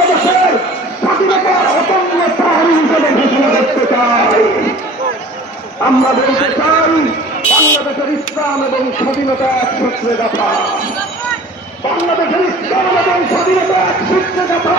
বাংলাদেশের স্বাধীনতার অতন্য প্রহরী হিসেবে ঘোষণা করতে চাই আমরা বলতে চাই বাংলাদেশের ইসলাম এবং স্বাধীনতা এক সূত্রে গাথা বাংলাদেশের ইসলাম এবং স্বাধীনতা এক সূত্রে গাথা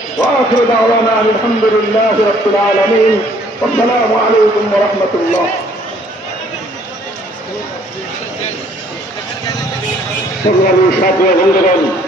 واخر دعوانا ان الحمد لله رب العالمين والسلام عليكم ورحمه الله সংগ্রামী সাথী বন্ধুগণ